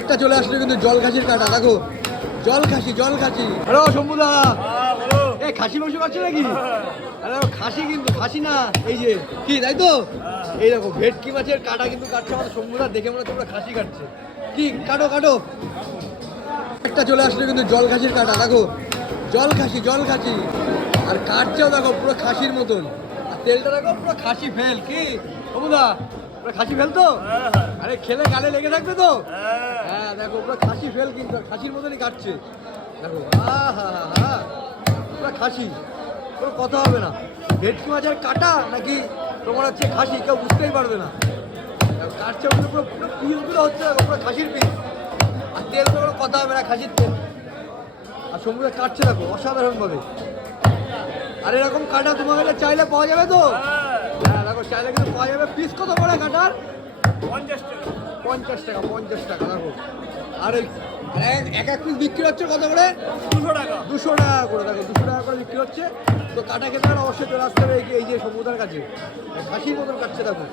একটা চলে আসলো কিন্তু জল খাসির কাটা, দেখো জল খাসি হ্যালো শম্ভুদা, এই খাসি মাংস কাটছে নাকি? আরে খাসি কিন্তু খাসি না, এই যে কি তাই তো, এই দেখো ভেটকি মাছের কাটা কিন্তু কাটছে আমাদের শম্ভুদা, দেখে মনে তোমরা খাসি কাটছে কি, কাটো একটা চলে আসলো কিন্তু জল খাসির কাটা, দেখো জল খাসি আর কাটছেও দেখো পুরো খাসির মতন, আর তেলটা দেখো পুরো খাসি ফেল, কি শম্ভুদা পুরো খাসি ফেল তো? আরে খেলে গালে লেগে থাকবে তো? হ্যাঁ দেখো পুরো খাসি ফেল, কিন্তু খাসির মতনই কাটছে দেখো, পুরো খাসি, কোনো কথা হবে না। ভেটকি মাছের কাটা নাকি তোমার হচ্ছে খাসি, কেউ বুঝতেই পারবে না। কাটছে পুরো পুরো পুরো পিসগুলো হচ্ছে দেখো পুরো খাসির পিস, আর তেল তো কোনো কথা হবে না, খাসির তেল। আর সমুদ্রে কাটছে দেখো অসাধারণভাবে। আর এরকম কাটা তোমার কাছে চাইলে পাওয়া যাবে তো? হ্যাঁ দেখো চাইলে কিন্তু পাওয়া যাবে। পিস কত করে কাটার? 50 টাকা 50 টাকা দেখো। আর ওই এক পিস বিক্রি হচ্ছে কত করে? 200 টাকা করে, দেখো 200 টাকা করে বিক্রি হচ্ছে। তো কাটা খেতে অবশ্যই চলে আসতে হবে এই যে সমুদ্রের কাছে, খাসির মতন কাটছে দেখো।